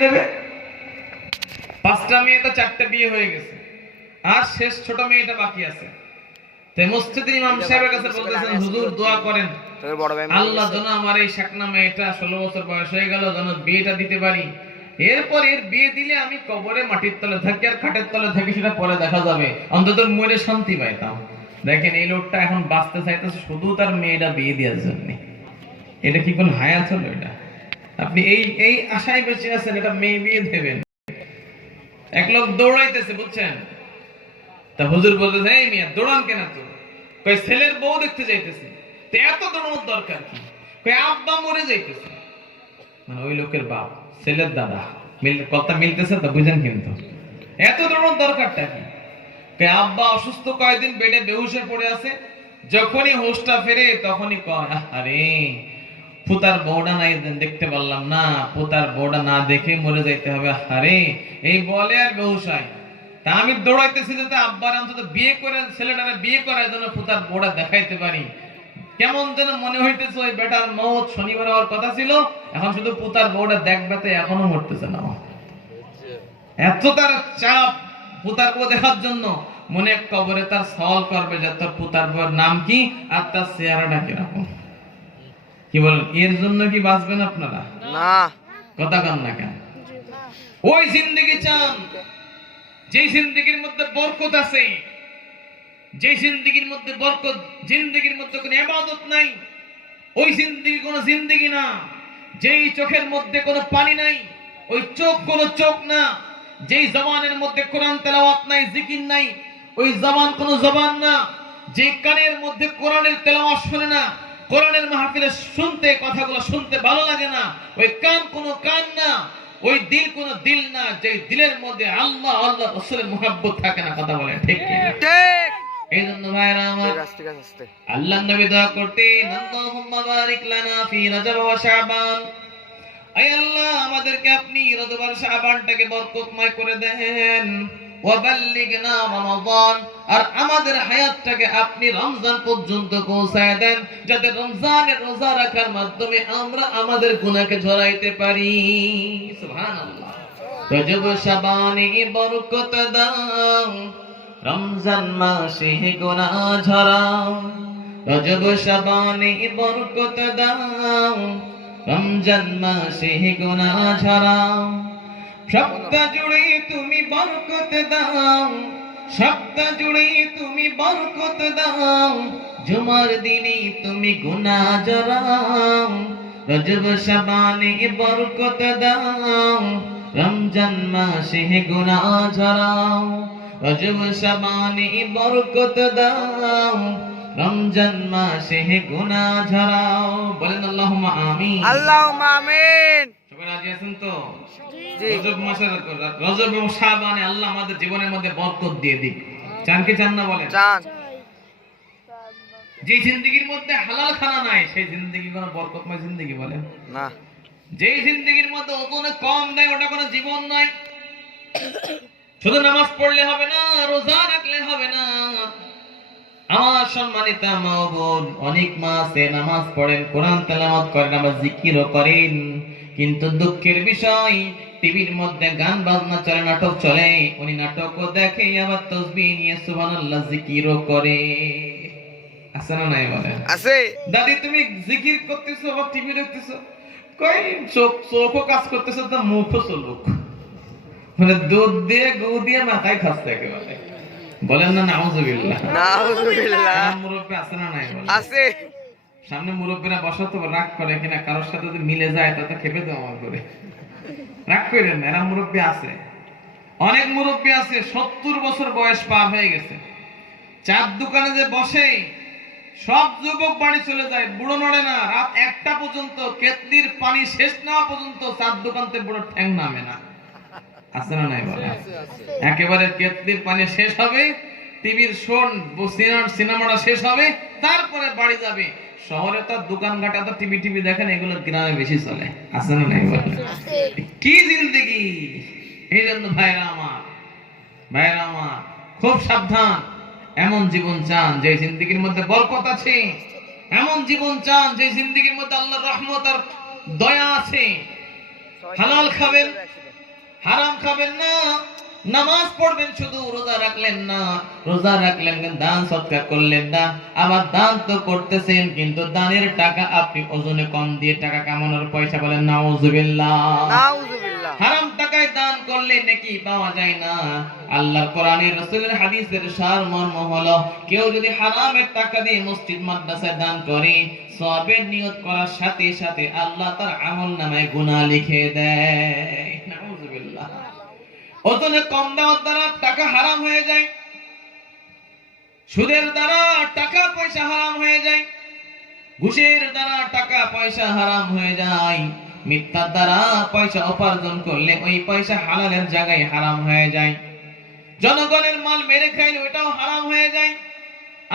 দেবে। পাঁচটা মেয়ে তো চারটা বিয়ে হয়ে গেছে, আর শেষ ছোট মেয়েটা বাকি আছে। তাই মসজিদের ইমাম সাহেবের কাছে বলতেছেন, হুজুর দোয়া করেন আল্লাহ যেন আমার এই শাকনা মেয়েটা 16 বছর বয়স হয়ে গেল যেন বিয়েটা দিতে পারি। এরপর এর বিয়ে দিলে আমি কবরে মাটির তলে থাকি আর খাটের তলে থাকি, সেটা পরে দেখা যাবে, অন্তত মরে শান্তি পাইতাম। দেখেন এই লোকটা এখন বাঁচতে চাইতেছে শুধু তার মেয়েটা বিয়ে দেওয়ার জন্য। এটা কি কোন হায়াত হলো? এটা আপনি এই এই আশায় বেঁচে আছেন এটা মেয়ে বিয়ে দেবেন। এক লোক দৌড়াইতেছে, বুঝছেন? তা হুজুর বলতেছে, এই মিয়া দৌড়ান কেন? তো কই ছেলের বউ দেখতে যাইতেছে। তো এত দৌড়ানোর দরকার কি? কই আব্বা মরে যাইতেছে, মানে ওই লোকের বাপ ছেলের দাদা, কথা মিলতেছে তো? বুঝেন কিন্তু এত দৌড়ানোর দরকারটা কি? কই আব্বা অসুস্থ, কয়েকদিন বেডে বেহুশ হয়ে পড়ে আছে, যখনই হোশটা ফেরে তখনই কয়, আরে পুতার বউটা নাই দেখতে পারলাম না, পুতার বউটা না দেখে মরে যাইতে হবে। আরে এই বলে আর বেহুশ হয়। তা আমি দৌড়াইতেছি যাতে আব্বার অন্তত বিয়ে করে ছেলেটাকে বিয়ে করার জন্য পুতার বউটা দেখাইতে পারি। কেমন যেন মনে হইতেছে ওই বেটার মৌত শনিবার হওয়ার কথা ছিল, এখন শুধু পুতার বউটা দেখবে তো এখনো মরতেছে না। এত তার চাপ পুতার বউ দেখার জন্য, মনে এক কবরে তার সওয়াল করবে যে তোর পুতার বউয়ের নাম কি আর তার চেহারাটা কিরকম। কি বলেন, এর জন্য কি বাঁচবেন আপনারা? না, কথা কন না কেন? ওই জিন্দেগি চান যে জিন্দেগির মধ্যে বরকত আছে, যে জিন্দেগির মধ্যে বরকত, জিন্দেগির মধ্যে কোনো ইবাদত নাই, ওই জিন্দেগি কোনো জিন্দেগি না। যেই চোখের মধ্যে কোনো পানি নাই, ওই চোখ কোনো চোখ না। যেই জবানের মধ্যে কোরআন তেলাওয়াত নাই, জিকির নাই, ওই জবান কোনো জবান না। যে কানের মধ্যে কোরআনের তেলাওয়াত শুনে না, কোরআনের মাহফিলে শুনতে কথাগুলো শুনতে ভালো লাগে না, ওই কান কোনো কান না, ওই দিল কোনো দিল না। যে দিলের মধ্যে আল্লাহ আল্লাহ রাসূলের মুহাব্বত থাকে না। কথা বলেন ঠিক কি না? ঠিক। এই জন্য ভাইরা আমার, আল্লাহর নবী দোয়া করতেন, আল্লাহুম্মা বারিক লানা ফি রজব ওয়া শাবান। আয় আল্লাহ, আমাদেরকে আপনি রজব আর শাবানটাকে বরকতময় করে দেন। ওয়া বাল্লিগনা রমাদান, আর আমাদের হায়াতটাকে আপনি রমজান পর্যন্ত পৌঁছায় দেন, যাতে রমজানের রোজা রাখার মাধ্যমে আমরা আমাদের গুনাহকে ঝরাইতে পারি। সুবহানাল্লাহ। রজব শাবানে বরকত দাও, রমজান মাসে গুনাহ ঝরাও। রজব শাবানে বরকত দাও, রমজান মাসে গুনাহ ঝরাও। সপ্তাহ জুড়ে তুমি বরকত দাও, সপ্তাহ জুড়ে তুমি বরকত দাও, জুমার দিনে তুমি গুনাহ ঝরাও। রজব শাবানে বরকত দাও, রমজান মাসে গুনাহ ঝরাও। রজব শাবানে বরকত দাও, রমজান মাসে গুনাহ ঝরাও। বলেন আল্লাহুম্মা আমিন। আল্লাহুম্মা আমিন। সবাই রাজি আছেন তো? জি। রজব মাসে, রজব এবং শাবানে আল্লাহ আমাদের জীবনের মধ্যে বরকত দিয়ে দিক। চান কি চান না বলেন? চান। যে জিন্দেগির মধ্যে হালাল খানা নাই, সেই জিন্দেগি কোনো বরকতময় জিন্দেগি বলেন না। যে জিন্দেগির মধ্যে ওজনে কম দেয়, ওটা কোনো জীবন নয়। শুধু নামাজ পড়লে হবে না, রোজা রাখলে হবে না। আমার সম্মানিতা মা ও বোন, অনেক মা আছে নামাজ পড়েন, কোরআন তেলাওয়াত করেন, আবার জিকিরও করেন, কিন্তু দুঃখের বিষয় টিভির মধ্যে গান বাজনা চলে, নাটক চলে, উনি নাটকও দেখে আবার তাসবিহ নিয়ে সুবহানাল্লাহ জিকিরও করে। আছে না নাই বলেন? আছে। দাদি তুমি জিকির করতেছো আবার টিভি দেখতেছো, কই চোখও কাজ করতেছে তো মুখও চলুক, মানে দুধ দিয়ে গু দিয়ে মাথায় খাচ্ছে একেবারে। বলেন না নাউজুবিল্লাহ। নাউজুবিল্লাহ। মুরব্বী আছে না নাই বলেন? আছে। সামনে মুরব্বীরা বসা তো রাগ করে কিনা, কারোর সাথে যদি মিলে যায় তাতে খেপে দেওয়া আমার করে। রাগ করেন না, এরা মুরব্বী আছে। অনেক মুরব্বী আছে 70 বছর বয়স পার হয়ে গেছে, চার দোকানে যে বসে, সব যুবক বাড়ি চলে যায়, বুড়ো নড়ে না। রাত 1টা পর্যন্ত কেতলির পানি শেষ না পর্যন্ত চার দোকানতে বুড়ো ঠ্যাং নামে না। আছে না নাই বলে? একেবারে কেতলির পানি শেষ হবে, টিভির শোন সিনেমাটা শেষ হবে, তারপরে বাড়ি যাবে। শহরে তো দোকান ঘাটে তো টিভি দেখেন, এগুলো গ্রামে বেশি চলে। আছে না নাই বলে? কি জিন্দেগি! এই জন্য ভাইরা আমার, ভাইরা আমার, খুব সাবধান। এমন জীবন চান যে জিন্দেগির মধ্যে বরকত আছে, এমন জীবন চান যে জিন্দেগির মধ্যে আল্লাহর রহমত আর দয়া আছে, হালাল খাবেন, হারাম খাবেন না। নামাজ পড়বেন শুধু, রোজা রাখলেন না, রোজা রাখলেন কিন্তু দান সদকা করলেন না। আবার দান তো করতেছেন কিন্তু দানের টাকা আপনি ওজনে কম দিয়ে টাকা কামানোর পয়সা, বলেন নাউজুবিল্লাহ। নাউজুবিল্লাহ। হারাম টাকায় দান করলে নাকি পাওয়া যায় না। আল্লাহর কোরআনের রাসূলের হাদিসের সারমর্ম হলো, কেউ যদি হারামের টাকা দিয়ে মসজিদ মাদ্রাসায় দান করে, সওয়াবের নিয়ত করার সাথে সাথে আল্লাহ তার আমলনামায় গুনাহ লিখে দেয়। নাউজুবিল্লাহ। ওজনে কম দেওয়ার দ্বারা টাকা হারাম হয়ে যায়, সুদের দ্বারা টাকা পয়সা হারাম হয়ে যায়, ঘুষের দ্বারা টাকা পয়সা হারাম হয়ে যায়, মিথ্যার দ্বারা পয়সা উপার্জন করলে ওই পয়সা হালালের জায়গায় হারাম হয়ে যায়, জনগণের মাল মেরে খাইলে ওটাও হারাম হয়ে যায়।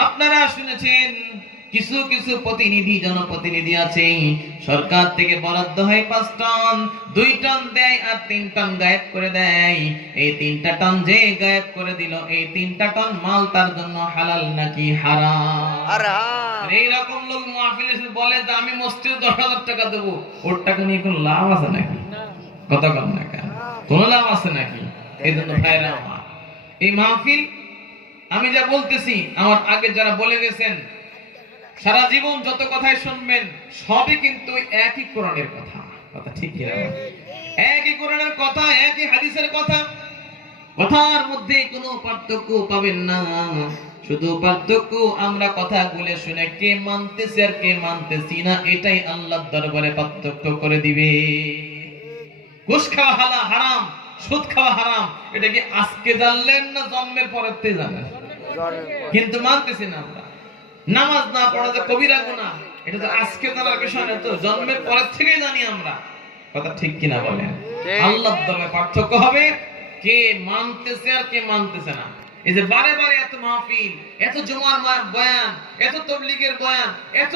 আপনারা শুনেছেন কিছু কিছু প্রতিনিধি, জনপ্রতিনিধি আছে, সরকার থেকে বরাদ্দ হয় 5 টন, 2 টন দেয় আর 3 টন গায়েব করে দেয়। এই 3টা টন যে গায়েব করে দিল, এই 3টা টন মাল তার জন্য হালাল নাকি হারাম? হারাম। আর এইরকম লোক মাহফিলে এসে বলে যে আমি মসজিদে 10,000 টাকা দেবো, ওর টাকা নিয়ে কোনো লাভ আছে নাকি? কথা কম না কেন? কোনো লাভ আছে নাকি? এই জন্য ভাইরা আমার, এই মাহফিল আমি যা বলতেছি, আমার আগে যারা বলে গেছেন, সারা জীবন যত কথাই শুনবেন সবই কিন্তু একই কোরআনের কথা। কথা ঠিক কি না? একই কোরআনের কথা, একই হাদিসের কথা, কথার মধ্যে কোনো পার্থক্য পাবেন না। শুধু পার্থক্য আমরা কথাগুলো শুনে কে মানতেছে আর কে মানতেছি না, এটাই আল্লাহর দরবারে পার্থক্য করে দিবে। ঘুষ খাওয়া হারাম, সুদ খাওয়া হারাম, এটা কি আজকে জানলেন না জন্মের পরের থেকে জানেন? কিন্তু মানতেছি না আমরা। নামাজ না পড়া যে কবিরা গুনাহ, এটা তো আজকে জানার বিষয় না, তো জন্মের পরের থেকেই জানি আমরা। কথা ঠিক কিনা বলেন? আল্লাহর দরবারে পার্থক্য হবে কে মানতেছে আর কে মানতেছে না। এই যে বারে বারে এত মাহফিল, এত জুমার বয়ান, এত তাবলীগের বয়ান, এত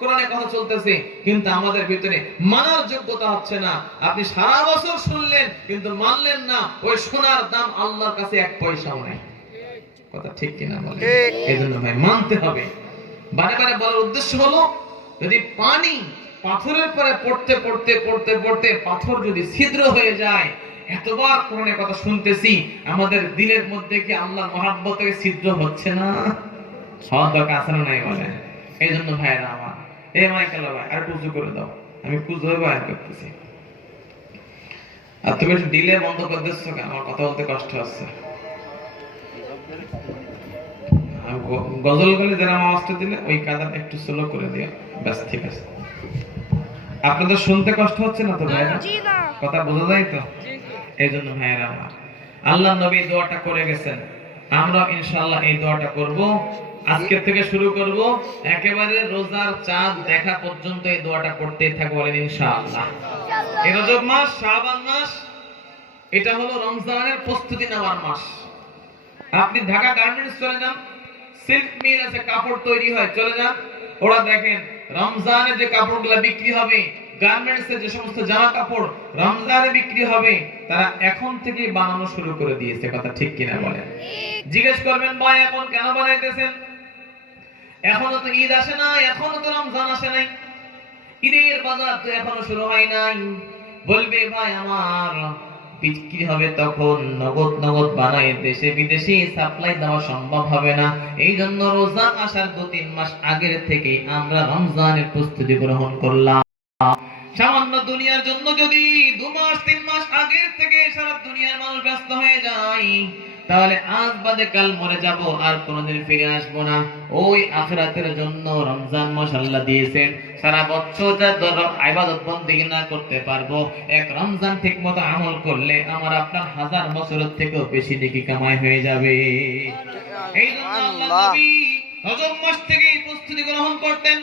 কোরআনের কথা চলতেছে, কিন্তু আমাদের ভিতরে মানার যোগ্যতা হচ্ছে না। আপনি সারা বছর শুনলেন কিন্তু মানলেন না, ওই শোনার দাম আল্লাহর কাছে 1 পয়সাও নাই। কথা ঠিক কিনা বলেন? এজন্য ভাই মানতে হবে। বারে বারে বলার উদ্দেশ্য হলো, যদি পানি পাথরের পরে পড়তে পড়তে পড়তে পড়তে পাথর যদি ছিদ্র হয়ে যায়, এতবার কোরআনের কথা শুনতেছি, আমাদের দিলের মধ্যে কি আল্লাহর মহব্বত থেকে ছিদ্র হচ্ছে না? হওয়ার দরকার আছে না নাই বলেন? এই জন্য ভাইরা আমার, এই মাইকেল ভাই আর কুজু করে দাও, আমি কুজু হয়ে বয়ান করতেছি। আর তুমি একটু দিলে বন্ধ করে দিচ্ছ কেন? আমার কথা বলতে কষ্ট হচ্ছে। গজল গলে যারা আওয়াজটা দিলে ওই কাদাটা একটু স্লো করে দিও, ব্যাস ঠিক আছে। আপনাদের শুনতে কষ্ট হচ্ছে না তো ভাইরা? কথা বোঝা যায় তো? এই জন্য ভাইরা আমার, আল্লাহ নবী দোয়াটা করে গেছেন, আমরা ইনশাআল্লাহ এই দোয়াটা করব। আজকে থেকে শুরু করব, একেবারে রোজার চাঁদ দেখা পর্যন্ত এই দোয়াটা করতেই থাকবো, বলেন ইনশাআল্লাহ। এই রজব মাস, শাবান মাস, এটা হলো রমজানের প্রস্তুতি নেওয়ার মাস। আপনি ঢাকা গার্মেন্টস চলে যান, সিল্ক মিল আছে, কাপড় তৈরি হয়, চলে যান, ওরা দেখেন রমজানে যে কাপড়গুলো বিক্রি হবে, গার্মেন্টসে যে সমস্ত জামা কাপড় রমজানে বিক্রি হবে, তারা এখন থেকে বানানো শুরু করে দিয়েছে। কথা ঠিক কিনা বলেন? জিজ্ঞেস করবেন ভাই এখন কেন বানাইতেছেন? এখনো তো ঈদ আসে না, এখনো তো রমজান আসে নাই, ঈদের বাজার তো এখনো শুরু হয় নাই। বলবে ভাই আমার বিক্রি হবে তখন, নগদ নগদ বানায় দেশে বিদেশে সাপ্লাই দেওয়া সম্ভব হবে না। এই জন্য রোজা আসার 2-3 মাস আগের থেকে আমরা রমজানের প্রস্তুতি গ্রহণ করলাম। সামান্য দুনিয়ার জন্য যদি 2 মাস 3 মাস আগের থেকে সারা দুনিয়ার মানুষ ব্যস্ত হয়ে যায়, তাহলে আজ বাদে কাল মরে যাব, আর কোনোদিন ফিরে আসবো না। ওই আখিরাতের জন্য রমজান মাস আল্লাহ দিয়েছেন। সারা বছর যা ইবাদত বন্দেগী না করতে পারবো, এক রমজান ঠিকমতো আমল করলে আমার আপনার 1000 বছরের থেকেও বেশি নেকি কামাই হয়ে যাবে। এই জন্য আল্লাহ নবী রজব মাস থেকেই প্রস্তুতি গ্রহণ করতেন।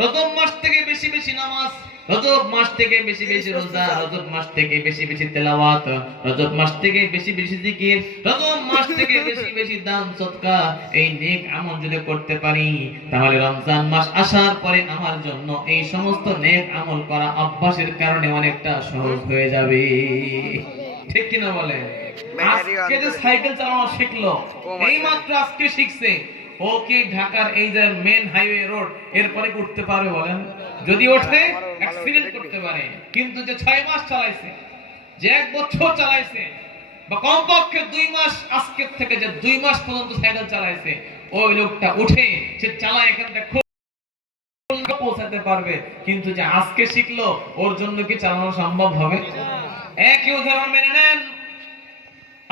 রজব মাস থেকে বেশি বেশি নামাজ, রজব মাস থেকে বেশি বেশি রোজা, রজব মাস থেকে বেশি বেশি তেলাওয়াত, রজব মাস থেকে বেশি বেশি জিকির, রজব মাস থেকে বেশি বেশি দান সদকা, এই নেক আমল যদি করতে পারি, তাহলে রমজান মাস আসার পরে আমার জন্য এই সমস্ত নেক আমল করা অভ্যাসের কারণে অনেকটা সহজ হয়ে যাবে। ঠিক কিনা বলে? আজকে যে সাইকেল চালানো শিখলো, এই মাত্র আজকে শিখছে, ও কি ঢাকার এই যে মেন হাইওয়ে রোড এরপরে উঠতে পারবে বলেন? যদি ওঠে অ্যাক্সিডেন্ট করতে পারে। কিন্তু যে 6 মাস চালাইছে, যে 1 বছর চালাইছে, বা কমপক্ষে 2 মাস, আজকের থেকে যে 2 মাস পর্যন্ত সাইকেল চালাইছে, ওই লোকটা উঠে সে চালায় এখান থেকে পৌঁছাতে পারবে। কিন্তু যে আজকে শিখলো, ওর জন্য কি চালানো সম্ভব হবে? একই উদাহরণ মেনে নেন।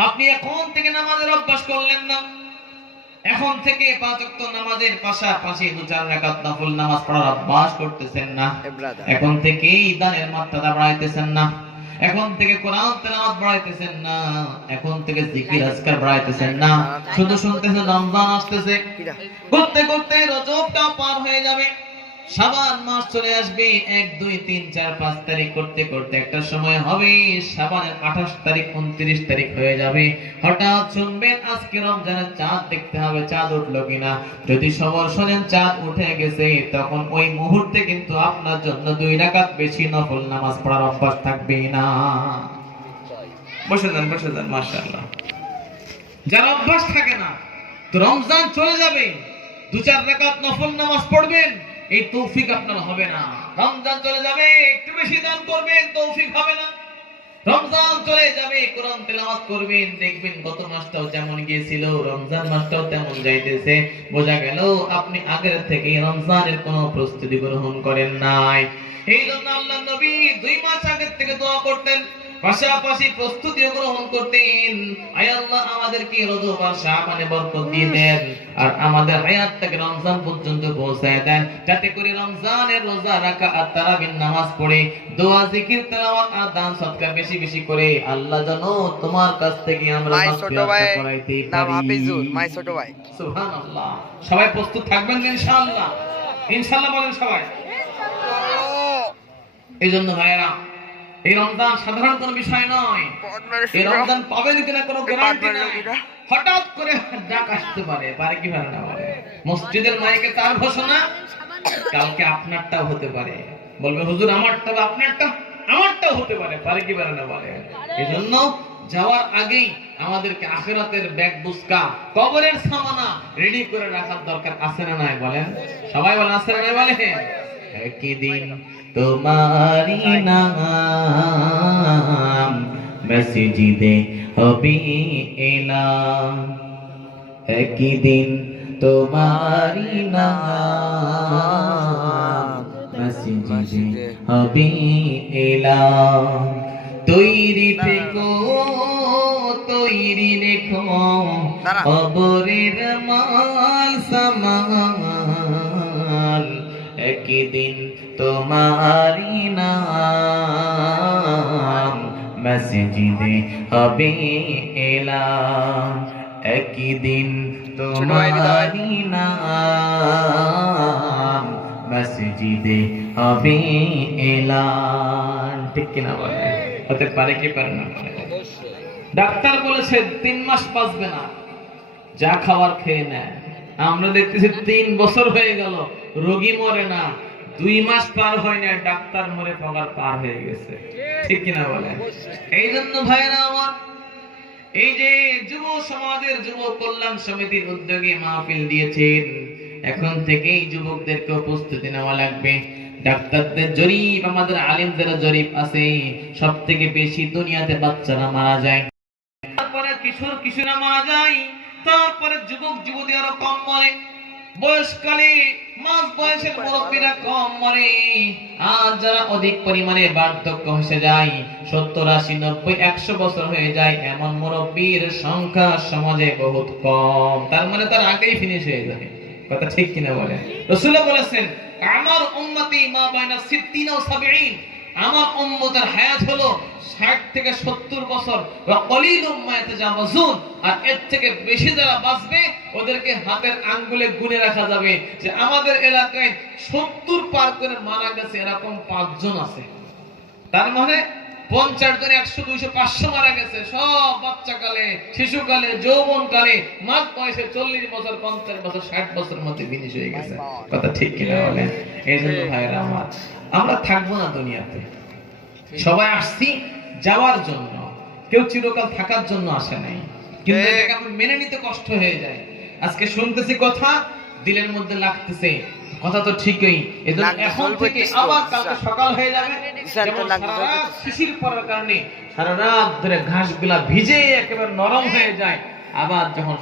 আপনি এখন থেকে নামাজের অভ্যাস করলেন না, এখন থেকে 5 ওয়াক্ত নামাজের পাশাপাশি 2-4 রাকাত নফল নামাজ পড়ার অভ্যাস করতেছেন না, এখন থেকেই দানের মাত্রাটা বাড়াইতেছেন না, এখন থেকে কোরআন তেলাওয়াত বাড়াইতেছেন না, এখন থেকে জিকির আজকার বাড়াইতেছেন না, শুধু শুনতেছেন রমজান আসতেছে, করতে করতে রজবটা পার হয়ে যাবে, শাবান মাস চলে আসবে, 1 2 3 4 5 তারিখ করতে করতে একটা সময় হবে শাবানের 28 তারিখ 29 তারিখ হয়ে যাবে। হঠাৎ শুনবেন আজকে রমজানের চাঁদ দেখতে হবে, চাঁদ উঠলো কিনা। যদি খবর শোনেন চাঁদ উঠে গেছে, তখন ওই মুহূর্তে কিন্তু আপনার জন্য 2 রাকাত বেশি নফল নামাজ পড়ার অভ্যাস থাকবে না। বসে যান মাশাআল্লাহ। যার অভ্যাস থাকে না, তো রমজান চলে যাবে, 2-4 রাকাত নফল নামাজ পড়বেন, এই তৌফিক আপনার হবে না। রমজান চলে যাবে, একটু বেশি দান করবেন, তৌফিক হবে না। রমজান চলে যাবে, কোরআন তেলাওয়াত করবেন, দেখবেন গত মাসটাও যেমন গিয়েছিল রমজান মাসটাও তেমন যাইতেছে। বোঝা গেল আপনি আগের থেকে রমজানের কোনো প্রস্তুতি গ্রহণ করেন নাই। এই জন্য আল্লাহ নবী 2 মাস আগের থেকে দোয়া করতেন, পাশাপাশি প্রস্তুতিও গ্রহণ করতেন। আয় আল্লাহ আমাদেরকে রজব আর শাবানে বরকত দিয়ে দেন, আর আমাদের হায়াতটাকে রমজান পর্যন্ত পৌঁছায় দেন, যাতে করে রমজানের রোজা রাখা আর তারাবির নামাজ পড়ে দোয়া জিকির তেলাওয়াত আর দান সদকা বেশি বেশি করে আল্লাহ জানো তোমার কাছ থেকে আমরা মাগফিরাত করাইতে পারি। হাফিজুল মাই ছোট ভাই। সুবহানাল্লাহ। সবাই প্রস্তুত থাকবেন ইনশাআল্লাহ? ইনশাআল্লাহ বলেন সবাই। এইজন্য ভাইরা, এই রমজান সাধারণ কোনো বিষয় নয়। এই রমজান পাবেন কিনা কোনো গ্যারান্টি নাই। হঠাৎ করে ডাক আসতে পারে, পারে কি পারে না পারে। মসজিদের মাইকে তার ঘোষণা, কালকে আপনারটাও হতে পারে। বলবে হুজুর আমারটা বা আপনারটা, আমারটাও হতে পারে, পারে কি পারে না পারে। এজন্য যাওয়ার আগেই আমাদেরকে আখিরাতের ব্যাগ বুসকা, কবরের সামানা রেডি করে রাখার দরকার আছে না নাই বলেন? সবাই বলেন আছে না নাই বলেন? একদিন তোমারি নাম মসজিদে হবে এলাম, একদিন তোমারি নাম মসজিদে হবে এলাম। তৈরি থেকো, তৈরি রেখো কবরের মাল সামাল, একদিন তোমারি নাম মসজিদে হবে এলাম, একদিন তোমারি নাম মসজিদে হবে এলাম। ঠিক কিনা বলে? হতে পারে কি পারে না পারে? ডাক্তার বলেছে 3 মাস বাঁচবে না, যা খাবার খেয়ে নেয়। আমরা দেখতেছি 3 বছর হয়ে গেল, রোগী মরে না, 2 মাস পার হয় না, ডাক্তার মরে পগার পার হয়ে গেছে। ঠিক কিনা বলে? এই জন্য ভাইরা আমার, এই যে যুব সমাজের যুব কল্যাণ সমিতির উদ্যোগে মাহফিল দিয়েছেন, এখন থেকেই যুবকদেরকে প্রস্তুতি নেওয়া লাগবে। ডাক্তারদের জরিপ, আমাদের আলেমদের জরিপ আছে, সবথেকে বেশি দুনিয়াতে বাচ্চারা মারা যায়, তারপরে কিশোর কিশোররা মারা যায়, তারপরে যুবক যুবতী আরো কম মরে, বয়সকালে মাঝ বয়সের মুরব্বীরা কম মরে, আর যারা অধিক পরিমাণে বার্ধক্য হয়ে যায়, 70 80 90 100 বছর হয়ে যায়, এমন মুরব্বীর সংখ্যা সমাজে বহুত কম। তার মানে তার আগেই ফিনিশ হয়ে যায়। কথা ঠিক কিনা বলেন? রাসূলুল্লাহ বলেছেন আমার উম্মতি মা বাইনা 60 ও 70, আমার উম্মতের হায়াত হলো 60 থেকে 70 বছর, ওয়া কলিলুম মা ইয়াতাজাওয়াজুন, আর এর থেকে বেশি যারা বাঁচবে ওদেরকে হাতের আঙ্গুলে গুনে রাখা যাবে যে আমাদের এলাকায় 70 পার করে মারা গেছে এরকম 5 জন আছে। তার মানে 50 জন 100 200 500 মারা গেছে, সব বাচ্চাকালে, শিশুকালে, যৌবনকালে, মাঝ বয়সে 40 বছর 50 বছর 60 বছরের মধ্যে ফিনিশ হয়ে গেছে। কথা ঠিক কিনা বলেন? এই জন্য ভাইরা আমার, আমরা থাকবো না দুনিয়াতে, সবাই আসছি যাওয়ার জন্য, কেউ চিরকাল থাকার জন্য আসে নাই। কিন্তু এটাকে আপনি মেনে নিতে কষ্ট হয়ে যায়। আজকে শুনতেছি কথা, দিলের মধ্যে লাগতেছে কথা তো ঠিকই, এজন্য নাক এখন জ্বলবে থেকে তো, আবার কালকে সকাল হয়ে যাবে, ঈশান তো যেমন নাক সারা জ্বলবে রাত তো। শিশির পড়ার কারণে সারা রাত ধরে ঘাসগুলা ভিজে একেবারে নরম হয়ে যায়, আবার যখন